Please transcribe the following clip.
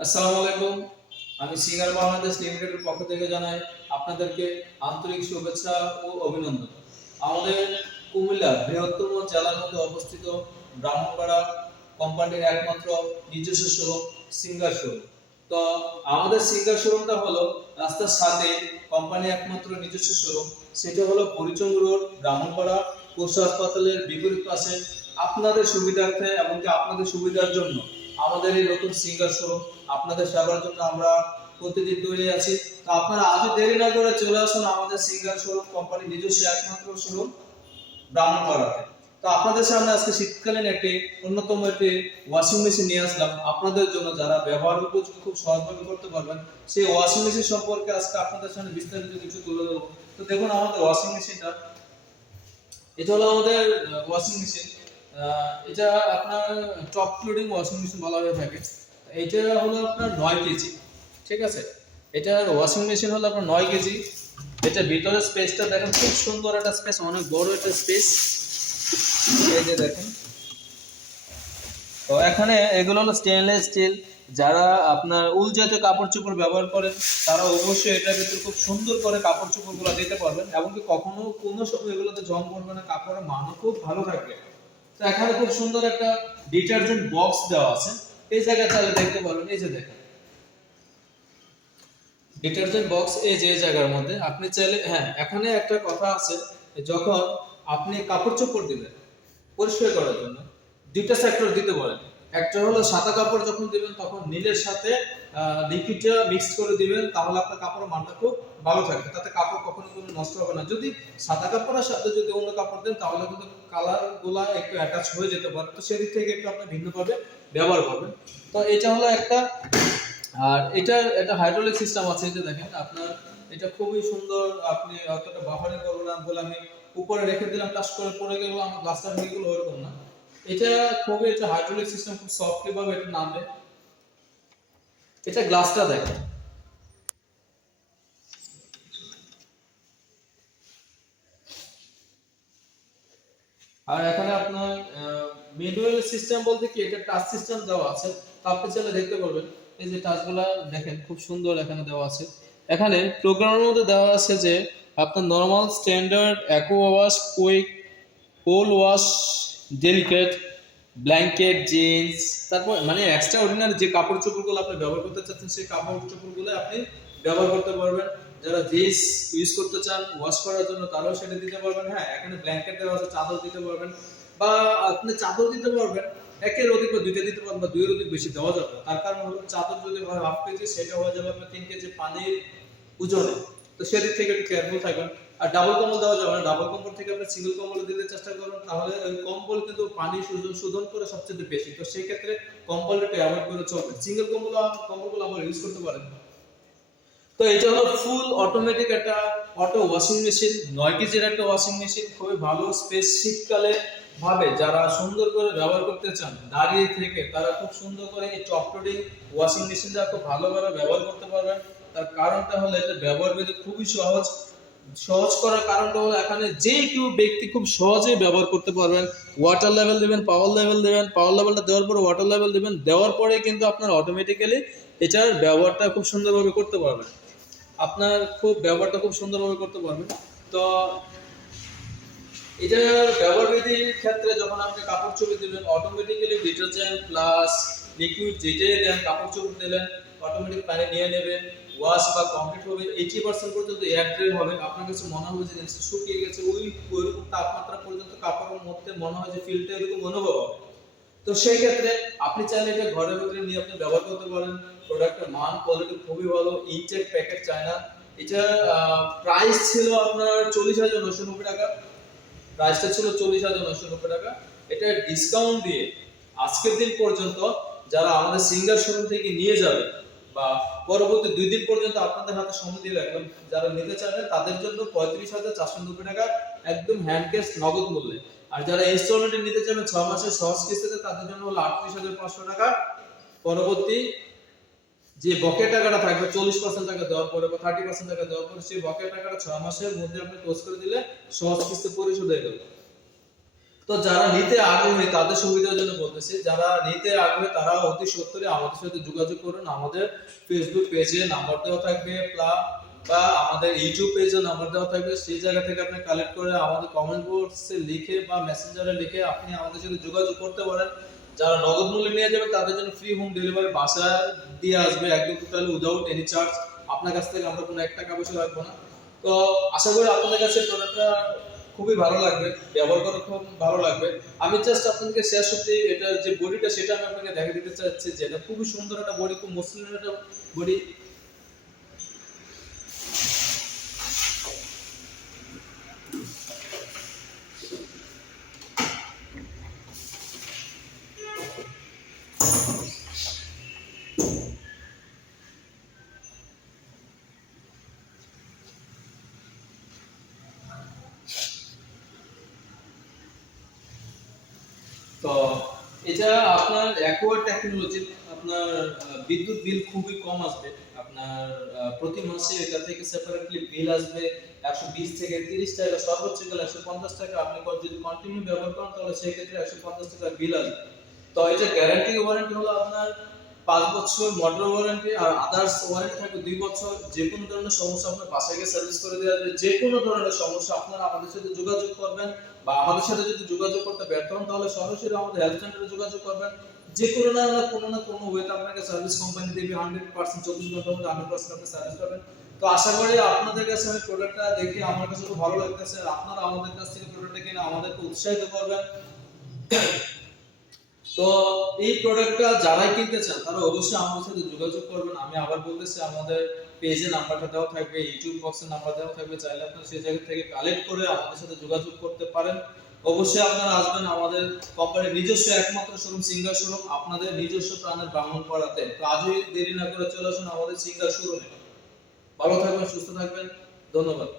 আসসালামু আলাইকুম। আমি সিঙ্গার বাংলাদেশ লিমিটেডের পক্ষ থেকে জানাই আপনাদেরকে আন্তরিক শুভেচ্ছা ও অভিনন্দন। আমাদের কুমিল্লা বৃহত্তম জেলার মধ্যে অবস্থিত ব্রাহ্মণপাড়া কোম্পানির একমাত্র নিজস্ব শোরুম সিঙ্গার শোরুম। তো আমাদের সিঙ্গার শোরুমটা হলো রাস্তার সাথে কোম্পানির একমাত্র নিজস্ব শোরুম, সেটা হলো পরিচং রোড ব্রাহ্মণপাড়া পশু হাসপাতালের বিপরীত পাশে। আপনাদের সুবিধার্থে এমনকি আপনাদের সুবিধার জন্য আমাদের এই নতুন সিঙ্গার শোরুম আপনাদের সেবার জন্য আমরা প্রতিদিন তৈরি আছি। তো আপনারা আজও দেরি না করে চলে আসুন আমাদের সিঙ্গার শোরুম কোম্পানির নিজস্ব একমাত্র শোরুম ব্রাহ্মণপাড়াতে। তো আপনাদের সামনে আজকে শীতকালীন একটি অন্যতম একটি ওয়াশিং মেশিন নিয়ে আসলাম আপনাদের জন্য, যারা ব্যবহার উপযোগী খুব সহজভাবে করতে পারবেন সেই ওয়াশিং মেশিন সম্পর্কে আজকে আপনাদের সামনে বিস্তারিত কিছু তুলে ধরবো। তো দেখুন আমাদের ওয়াশিং মেশিনটা, এটা হলো আমাদের ওয়াশিং মেশিন। এটা আপনার টপ লোডিং ওয়াশিং মেশিন বলা হয়ে থাকে। এটা হলো আপনার 9 কেজি, ঠিক আছে। এটার ওয়াশিং মেশিন হলো আপনার 9 কেজি। এটা ভিতরে স্পেসটা দেখেন, খুব সুন্দর একটা স্পেস, অনেক বড় একটা স্পেস। এই যে দেখেন, তো এখানে এগুলো হলো স্টেনলেস স্টিল। যারা আপনার উল জাতীয় কাপড় চোপড় ব্যবহার করেন তারা অবশ্যই এটার ভিতরে খুব সুন্দর করে কাপড় চোপড়গুলো দিতে পারবেন, এমনকি কখনো কোনো সময় এগুলোতে জং পড়বে না, কাপড়ের মানও খুব ভালো থাকবে। তো এখানে খুব সুন্দর একটা ডিটারজেন্ট বক্স দেওয়া আছে, এই জায়গায় চাইলে দেখতে পারবেন। এই যে দেখেন ডিটারজেন্ট বক্স, এই যে এই জায়গার মধ্যে আপনি চাইলে, হ্যাঁ এখানে একটা কথা আছে, যখন আপনি কাপড় চোপড় দিবেন পরিষ্কার করার জন্য দুইটা সেক্টর দিতে পারেন। একটা হলো সাদা কাপড় যখন দিবেন তখন নীলের সাথে লিকুইডটা মিক্স করে দিবেন, তাহলে আপনার কাপড়ের মানটা খুব ভালো থাকবে, তাতে কাপড় কখনো কোনো নষ্ট হবে না। যদি সাদা কাপড়ের সাথে যদি অন্য কাপড় দেন তাহলে কিন্তু কালার গুলা একটু অ্যাটাচ হয়ে যেতে পারে, তো সেদিক থেকে একটু আপনি ভিন্নভাবে ব্যবহার করবেন। তো এটা হলো একটা। আর এটার একটা হাইড্রোলিক সিস্টেম আছে, এই যে দেখেন আপনার, এটা খুবই সুন্দর। আপনি অতটা বাফারিং করবেন না বলে আমি উপরে রেখে দিলাম, টাচ করে পড়ে গেল আমার গ্লাসটা ভেঙে গেল, ওরকম না। এটা খুবই, এটা হাইড্রোলিক সিস্টেম, খুব সফটলি ভাবে এটা নামবে। এটা গ্লাসটা দেখেন, আর এখানে আপনার ম্যানুয়াল সিস্টেম বলতে কি, এটা টাচ সিস্টেম দেওয়া আছে, তো আপনি চাইলে দেখতে পারবেন। এই যে টাচগুলা দেখেন খুব সুন্দর এখানে দেওয়া আছে। এখানে প্রোগ্রামের মধ্যে দেওয়া আছে যে আপনার normal, standard, aqua wash, quick, cold wash, delicate, blanket, jeans, তারপর মানে এক্সট্রা অর্ডিনারি যে কাপড় চোপড়গুলো আপনি ব্যবহার করতে চাচ্ছেন সেই কাপড় চোপড়গুলো আপনি ব্যবহার করতে পারবেন। যারা জিন্স ইউজ করতে চান ওয়াশ করার জন্য তারাও সেটা দিতে পারবেন। হ্যাঁ এখানে ব্ল্যাঙ্কেট দেওয়া আছে, চাদর দিতে পারবেন, বা আপনি চাদর দিতে পারবেন একের অধিক বা দুইটা দিতে পারবেন, বা দুইয়ের অধিক বেশি দেওয়া যাবে না। তার কারণ হলো চাদর যদি হয় 1/2 কেজি, সেটা হয়ে যাবে আপনার 3 কেজি পানির ওজনে। তো সেদিক থেকে একটু কেয়ারফুল থাকবেন। আর ডাবল কম্বল দেওয়া যাবে না, ডাবল কম্বল থেকে আপনি সিঙ্গেল কম্বল দিতে চেষ্টা করুন, তাহলে ওই কম্বল কিন্তু পানি শোধন করে সবচেয়ে বেশি, তো সেই ক্ষেত্রে কম্বলটা একটু অ্যাভয়েড করে চলবে। সিঙ্গেল কম্বলগুলো আবার ইউজ করতে পারেন। তো এটা হলো ফুল অটোমেটিক একটা অটো ওয়াশিং মেশিন, 9 কেজির একটা ওয়াশিং মেশিন, খুবই ভালো স্পেস। শীতকালে ভাবে যারা সুন্দর করে ব্যবহার করতে চান দাঁড়িয়ে থেকে, তারা খুব সুন্দর করে এই টপ লোডিং ওয়াশিং মেশিনটা খুব ভালোভাবে ব্যবহার করতে পারবেন। তার কারণটা হলো এটা ব্যবহার করতে খুবই সহজ। সহজ করার কারণটা হলো এখানে যে কেউ ব্যক্তি খুব সহজেই ব্যবহার করতে পারবেন। ওয়াটার লেভেল দিবেন, পাওয়ার লেভেল দিবেন, পাওয়ার লেভেলটা দেওয়ার পরে ওয়াটার লেভেল দিবেন, দেওয়ার পরে কিন্তু আপনার অটোমেটিক্যালি এটার ব্যবহারটা খুব সুন্দরভাবে করতে পারবেন। আপনার খুব ব্যবহারটা খুব সুন্দরভাবে করতে পারবেন। তো এটার ব্যবহার বিধির ক্ষেত্রে যখন আপনি কাপড় চোপড় দিবেন, অটোমেটিক্যালি ডিটারজেন্ট প্লাস লিকুইড যেটাই দেন কাপড় চোপড় দিলেন, অটোমেটিক পানি নিয়ে নেবে, ওয়াশ বা কমপ্লিট হবে। 80% পর্যন্ত এয়ার ড্রাই হবে। আপনার কাছে মনে হবে যে জিনিসটা শুকিয়ে গেছে, ওইরকম তাপমাত্রা পর্যন্ত কাপড়ের মধ্যে মনে হয় যে ফিলটা এরকম অনুভব হবে। তো সেই ক্ষেত্রে আপনি চাইলে এটা ঘরের ভিতরে নিয়ে আপনি ব্যবহার করতে পারেন। প্রোডাক্টের মান কোয়ালিটি খুবই ভালো, ইনটেক প্যাকেট চায়না। এটা প্রাইস ছিল আপনার 40,990 টাকা। প্রাইসটা ছিল 40,990 টাকা। এটা ডিসকাউন্ট দিয়ে আজকের দিন পর্যন্ত যারা আমাদের সিঙ্গার শোরুম থেকে নিয়ে যাবে, বা পরবর্তী 2 দিন পর্যন্ত আপনাদের হাতে সময় দিয়ে রাখবেন, যারা নিতে চাইবেন তাদের জন্য 35,490 টাকা একদম হ্যান্ড ক্যাশ নগদ মূল্যে। আর যারা ইনস্টলমেন্টে নিতে চাইবেন 6 মাসের সহজ কিস্তিতে, তাদের জন্য হলো 38,500 টাকা। পরবর্তী যে বকেয়া টাকাটা থাকবে 40% টাকা দেওয়ার পরে বা 30% টাকা দেওয়ার পরে, সেই বকেয়া টাকাটা 6 মাসের মধ্যে আপনি ক্লোজ করে দিলে সহজ কিস্তি পরিশোধ হয়ে গেল। তো যারা নিতে আগ্রহী তাদের সুবিধার জন্য বলতেছি, যারা নিতে আগ্রহী তারা অতি সত্বরই আমাদের সাথে যোগাযোগ করুন। আমাদের ফেসবুক পেজে নাম্বার দেওয়া থাকবে, বা আমাদের ইউটিউব পেজে নাম্বার দেওয়া থাকবে। সেই জায়গা থেকে আপনি কালেক্ট করে আমাদের কমেন্ট বক্সে লিখে বা মেসেঞ্জারে লিখে আপনি আমাদের সাথে যোগাযোগ করতে পারেন। যারা নগদ মূল্যে নিয়ে যাবে তাদের জন্য ফ্রি হোম ডেলিভারি বাসায় দিয়ে আসবে, একদম টোটালি উইদাউট এনি চার্জ। আপনার কাছ থেকে আমরা কোনো 1 টাকা পয়সা রাখবো না। তো আশা করি আপনাদের কাছে প্রোডাক্টটা খুবই ভালো লাগবে, ব্যবহার করে খুব ভালো লাগবে। আমি জাস্ট আপনাদেরকে শেষ অব্দি এটার যে বডিটা সেটা আমি আপনাকে দেখিয়ে দিতে চাচ্ছি, যে এটা খুবই সুন্দর একটা বডি, খুব মসৃণ একটা বডি। তো এটা আপনার অ্যাকোয়ার টেকনোলজি, আপনার বিদ্যুৎ বিল খুবই কম আসবে। আপনার প্রতি মাসে এটা থেকে সেপারেটলি বিল আসবে 120 থেকে 30 টাকা, সর্বোচ্চ গেলে 150 টাকা। আপনি যদি কন্টিনিউ ব্যবহার করেন তাহলে সেই ক্ষেত্রে 150 টাকা বিল আসবে। তো এটা গ্যারান্টি ওয়ারেন্টি হলো আপনার 5 বছর মোটর ওয়ারেন্টি, আর আদার্স ওয়ারেন্টি থাকবে 2 বছর। যে কোনো ধরনের সমস্যা আপনার বাসায় গিয়ে সার্ভিস করে দেওয়া যাবে। যে কোনো ধরনের সমস্যা আপনারা আমাদের সাথে যোগাযোগ করবেন, বা আমাদের সাথে যদি যোগাযোগ করতে ব্যর্থ হন তাহলে সরাসরি আমাদের হেল্প সেন্টারে যোগাযোগ করবেন। যে কোনো না কোনো ওয়েতে আপনাকে সার্ভিস কোম্পানি দেবে 100%, 24 ঘন্টার মধ্যে 100% আপনি সার্ভিস পাবেন। তো আশা করি আপনাদের কাছে আমি প্রোডাক্টটা দেখে আমার কাছে খুব ভালো লাগতেছে, আর আপনারা আমাদের কাছ থেকে প্রোডাক্টটা কিনে আমাদেরকে উৎসাহিত করবেন। তো এই প্রোডাক্টটা যারাই কিনতে চান তারা অবশ্যই আমাদের সাথে যোগাযোগ করবেন। আমি আবার বলতেছি, আমাদের পেজে নাম্বারটা দেওয়া থাকবে, ইউটিউব বক্সে নাম্বার দেওয়া থাকবে, চাইলে আপনারা সেই জায়গা থেকে কালেক্ট করে আমাদের সাথে যোগাযোগ করতে পারেন। অবশ্যই আপনারা আসবেন আমাদের কোম্পানির নিজস্ব একমাত্র শোরুম, সিঙ্গার শোরুম, আপনাদের নিজস্ব প্রাণের ব্রাহ্মণপাড়াতে। তো আজই দেরি না করে চলে আসুন আমাদের সিঙ্গার শোরুমে। ভালো থাকবেন, সুস্থ থাকবেন, ধন্যবাদ।